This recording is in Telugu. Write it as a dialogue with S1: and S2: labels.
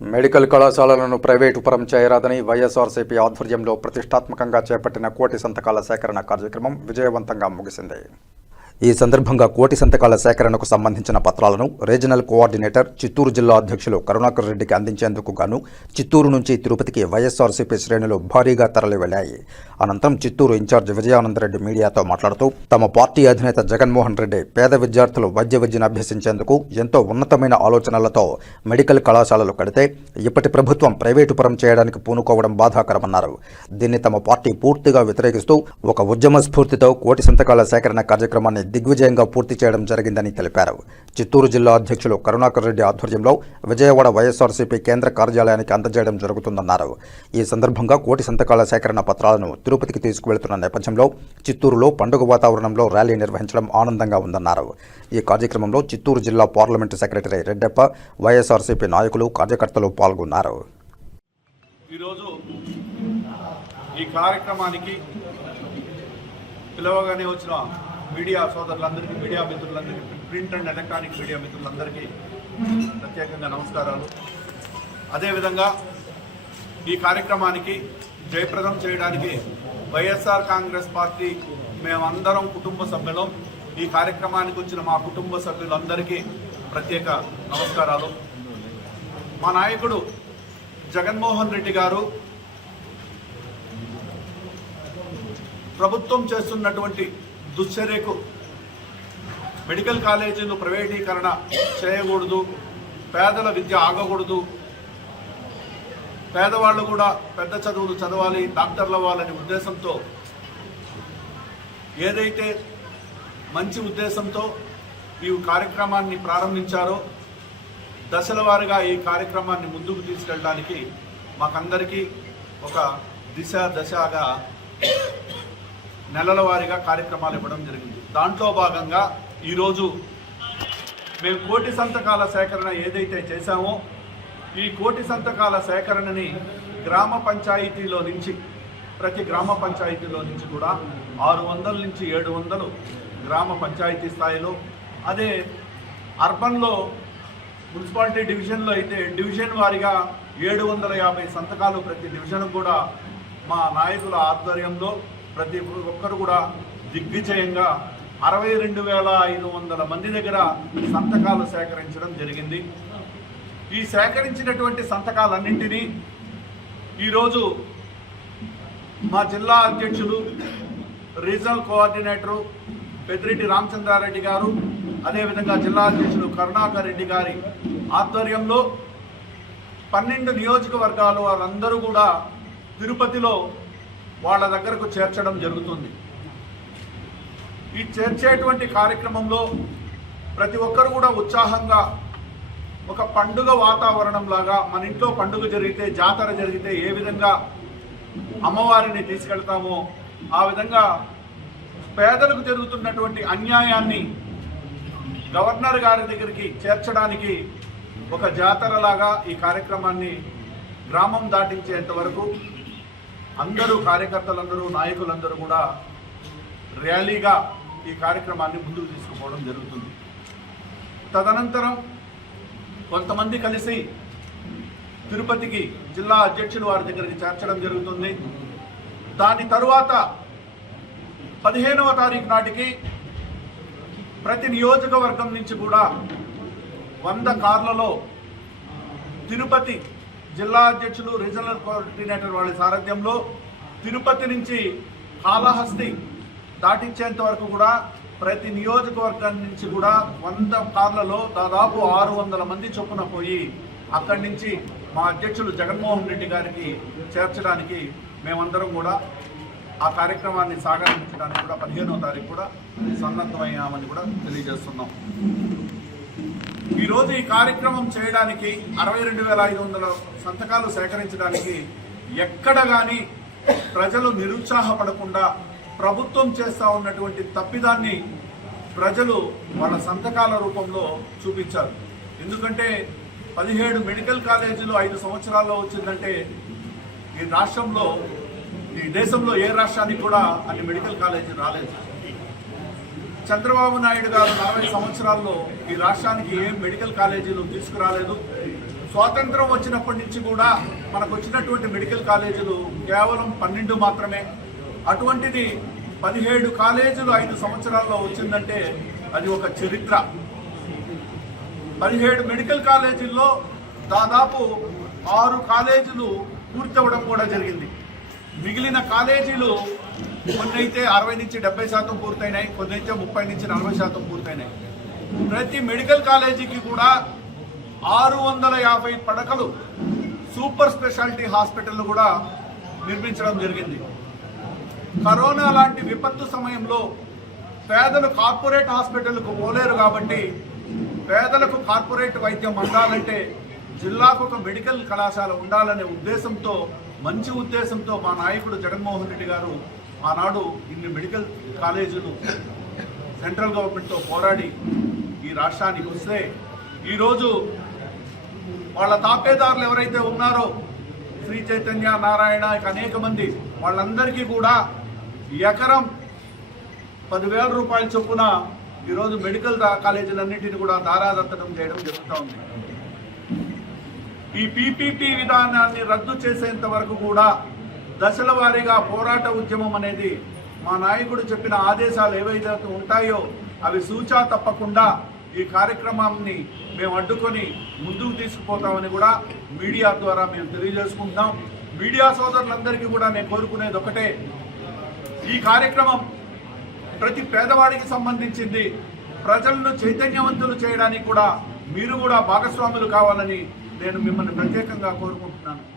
S1: మెడికల్ కళాశాలలను ప్రైవేటు పరం చేయరాదని వైఎస్ఆర్సీపీ ఆధ్వర్యంలో ప్రతిష్టాత్మకంగా చేపట్టిన కోటి సంతకాల సేకరణ కార్యక్రమం విజయవంతంగా ముగిసింది. ఈ సందర్భంగా కోటి సంతకాల సేకరణకు సంబంధించిన పత్రాలను రీజనల్ కోఆర్డినేటర్ చిత్తూరు జిల్లా అధ్యక్షులు కరుణాకర్ రెడ్డికి అందించేందుకు గాను చిత్తూరు నుంచి తిరుపతికి వైఎస్ఆర్సీపీ శ్రేణులు భారీగా తరలి వెళ్ళాయి అనంతరం చిత్తూరు ఇన్ఛార్జ్ విజయానందరెడ్డి మీడియాతో మాట్లాడుతూ తమ పార్టీ అధినేత జగన్మోహన్ రెడ్డి పేద విద్యార్థులు వైద్య విద్యను అభ్యసించేందుకు ఎంతో ఉన్నతమైన ఆలోచనలతో మెడికల్ కళాశాలలు కడితే ఇప్పటి ప్రభుత్వం ప్రైవేటు పరం చేయడానికి పూనుకోవడం బాధాకరమన్నారు. దీన్ని తమ పార్టీ పూర్తిగా వ్యతిరేకిస్తూ ఒక ఉద్యమ స్ఫూర్తితో కోటి సంతకాల సేకరణ కార్యక్రమాన్ని దిగ్విజయంగా పూర్తి చేయడం జరిగిందని తెలిపారు. చిత్తూరు జిల్లా అధ్యక్షులు కరుణాకర్ రెడ్డి ఆధ్వర్యంలో విజయవాడ వైఎస్ఆర్సీపీ కేంద్ర కార్యాలయానికి అందజేయడం జరుగుతుందన్నారు. ఈ సందర్భంగా కోటి సంతకాల సేకరణ పత్రాలను తిరుపతికి తీసుకువెళ్తున్న నేపథ్యంలో చిత్తూరులో పండుగ వాతావరణంలో ర్యాలీ నిర్వహించడం ఆనందంగా ఉందన్నారు. ఈ కార్యక్రమంలో చిత్తూరు జిల్లా పార్లమెంటు సెక్రటరీ రెడ్డప్ప వైఎస్ఆర్సీపీ నాయకులు కార్యకర్తలు పాల్గొన్నారు.
S2: ఈరోజు ఈ కార్యక్రమానికి పిలవగానే వచ్చిన మీడియా సోదరులందరికీ మీడియా మిత్రులందరికీ ప్రింట్ అండ్ ఎలక్ట్రానిక్ మీడియా మిత్రులందరికీ ప్రత్యేకంగా నమస్కారాలు. అదేవిధంగా ఈ కార్యక్రమానికి జయప్రదం చేయడానికి వైఎస్ఆర్ కాంగ్రెస్ పార్టీ మేమందరం కుటుంబ సభ్యులం. ఈ కార్యక్రమానికి వచ్చిన మా కుటుంబ సభ్యులందరికీ ప్రత్యేక నమస్కారాలు. మా నాయకుడు జగన్మోహన్ రెడ్డి గారు ప్రభుత్వం చేస్తున్నటువంటి దుశ్చర్యకు మెడికల్ కాలేజీలు ప్రైవేటీకరణ చేయకూడదు పేదల విద్య ఆగకూడదు. పేదవాళ్ళు కూడా పెద్ద చదువులు చదవాలి డాక్టర్లు అవ్వాలనే ఉద్దేశంతో ఏదైతే మంచి ఉద్దేశంతో ఈ కార్యక్రమాన్ని ప్రారంభించారో దశల వారీగా ఈ కార్యక్రమాన్ని ముందుకు తీసుకెళ్ళడానికి మాకందరికీ ఒక దిశ దశగా నెలల వారీగా కార్యక్రమాలు ఇవ్వడం జరిగింది. దాంట్లో భాగంగా ఈరోజు మేము కోటి సంతకాల సేకరణ ఏదైతే చేశామో ఈ కోటి సంతకాల సేకరణని గ్రామ పంచాయతీలో నుంచి ప్రతి గ్రామ పంచాయతీలో నుంచి కూడా ఆరు వందల నుంచి ఏడు వందలు గ్రామ పంచాయతీ స్థాయిలో అదే అర్బన్లో మున్సిపాలిటీ డివిజన్లో అయితే డివిజన్ వారీగా ఏడు వందల యాభై సంతకాలు ప్రతి డివిజన్ కూడా మా నాయకుల ఆధ్వర్యంలో ప్రతి ఒక్కరు కూడా దిగ్విజయంగా అరవై రెండు వేల ఐదు వందల మంది దగ్గర సంతకాలు సేకరించడం జరిగింది. ఈ సేకరించినటువంటి సంతకాలన్నింటినీ ఈరోజు మా జిల్లా అధ్యక్షులు రీజనల్ కోఆర్డినేటరు పెద్దిరెడ్డి రామచంద్రారెడ్డి గారు అదేవిధంగా జిల్లా అధ్యక్షులు కరుణాకర్ రెడ్డి గారి ఆధ్వర్యంలో పన్నెండు నియోజకవర్గాలు వారందరూ కూడా తిరుపతిలో వాళ్ళ దగ్గరకు చేర్చడం జరుగుతుంది. ఈ చేర్చేటువంటి కార్యక్రమంలో ప్రతి ఒక్కరు కూడా ఉత్సాహంగా ఒక పండుగ వాతావరణం లాగా మన ఇంట్లో పండుగ జరిగితే జాతర జరిగితే ఏ విధంగా అమ్మవారిని తీసుకెళ్తామో ఆ విధంగా పేదలకు జరుగుతున్నటువంటి అన్యాయాన్ని గవర్నర్ గారి దగ్గరికి చేర్చడానికి ఒక జాతరలాగా ఈ కార్యక్రమాన్ని గ్రామం దాటించేంత వరకు అందరూ కార్యకర్తలందరూ నాయకులందరూ కూడా ర్యాలీగా ఈ కార్యక్రమాన్ని ముందుకు తీసుకుపోవడం జరుగుతుంది. తదనంతరం కొంతమంది కలిసి తిరుపతికి జిల్లా అధ్యక్షులు వారి దగ్గరికి చేర్చడం జరుగుతుంది. దాని తరువాత పదిహేనవ తారీఖు నాటికి ప్రతి నియోజకవర్గం నుంచి కూడా వంద కార్లలో తిరుపతి జిల్లా అధ్యక్షులు రీజనల్ కోఆర్డినేటర్ వాళ్ళ సారథ్యంలో తిరుపతి నుంచి కాళహస్తి దాటించేంత వరకు కూడా ప్రతి నియోజకవర్గం నుంచి కూడా వంద కార్లలో దాదాపు ఆరు వందల మంది చొప్పున పోయి అక్కడి నుంచి మా అధ్యక్షులు జగన్మోహన్ రెడ్డి గారికి చేర్చడానికి మేమందరం కూడా ఆ కార్యక్రమాన్ని సాగరించడానికి కూడా పదిహేనో తారీఖు కూడా సన్నద్ధమయ్యామని కూడా తెలియజేస్తున్నాం. ఈరోజు ఈ కార్యక్రమం చేయడానికి అరవై రెండు వేల ఐదు వందల సంతకాలు సేకరించడానికి ఎక్కడ కానీ ప్రజలు నిరుత్సాహపడకుండా ప్రభుత్వం చేస్తూ ఉన్నటువంటి తప్పిదాన్ని ప్రజలు వాళ్ళ సంతకాల రూపంలో చూపించారు. ఎందుకంటే పదిహేడు మెడికల్ కాలేజీలు ఐదు సంవత్సరాల్లో వచ్చిందంటే ఈ రాష్ట్రంలో ఈ దేశంలో ఏ రాష్ట్రానికి కూడా అన్ని మెడికల్ కాలేజీ రాలేదు. చంద్రబాబు నాయుడు గారు నలభై సంవత్సరాల్లో ఈ రాష్ట్రానికి ఏం మెడికల్ కాలేజీలు తీసుకురాలేదు. స్వాతంత్రం వచ్చినప్పటి నుంచి కూడా మనకు వచ్చినటువంటి మెడికల్ కాలేజీలు కేవలం పన్నెండు మాత్రమే. అటువంటిది పదిహేడు కాలేజీలు ఐదు సంవత్సరాల్లో వచ్చిందంటే అది ఒక చరిత్ర. పదిహేడు మెడికల్ కాలేజీల్లో దాదాపు ఆరు కాలేజీలు పూర్తవడం కూడా జరిగింది. మిగిలిన కాలేజీలు కొన్నైతే అరవై నుంచి డెబ్బై శాతం పూర్తయినాయి కొన్నైతే ముప్పై నుంచి నలభై శాతం పూర్తయినాయి. ప్రతి మెడికల్ కాలేజీకి కూడా ఆరు వందల యాభై పడకలు సూపర్ స్పెషాలిటీ హాస్పిటల్ కూడా నిర్మించడం జరిగింది. కరోనా లాంటి విపత్తు సమయంలో పేదలు కార్పొరేట్ హాస్పిటల్కు పోలేరు కాబట్టి పేదలకు కార్పొరేట్ వైద్యం అందాలంటే జిల్లాకు ఒక మెడికల్ కళాశాల ఉండాలనే ఉద్దేశంతో మంచి ఉద్దేశంతో మా నాయకుడు జగన్మోహన్ రెడ్డి గారు ఆనాడు ఇన్ని మెడికల్ కాలేజీలు సెంట్రల్ గవర్నమెంట్తో పోరాడి ఈ రాష్ట్రానికి వస్తే ఈరోజు వాళ్ళ తాపేదారులు ఎవరైతే ఉన్నారో శ్రీ చైతన్య నారాయణ ఇక అనేక మంది వాళ్ళందరికీ కూడా ఎకరం పదివేల రూపాయల చొప్పున ఈరోజు మెడికల్ దా- కాలేజీలన్నింటినీ కూడా దారాదత్తడం చేయడం జరుగుతూ ఉంది. ఈ పీపీపీ విధానాన్ని రద్దు చేసేంత వరకు కూడా దశల వారీగా పోరాట ఉద్యమం అనేది మా నాయకుడు చెప్పిన ఆదేశాలు ఏవైతే ఉంటాయో అవి సూచా తప్పకుండా ఈ కార్యక్రమాన్ని మేము అడ్డుకొని ముందుకు తీసుకుపోతామని కూడా మీడియా ద్వారా మేము తెలియజేసుకుంటున్నాం. మీడియా సోదరులందరికీ కూడా నేను కోరుకునేది ఒకటే. ఈ కార్యక్రమం ప్రతి పేదవాడికి సంబంధించింది. ప్రజలను చైతన్యవంతులు చేయడానికి కూడా మీరు కూడా భాగస్వాములు కావాలని నేను మిమ్మల్ని ప్రత్యేకంగా కోరుకుంటున్నాను.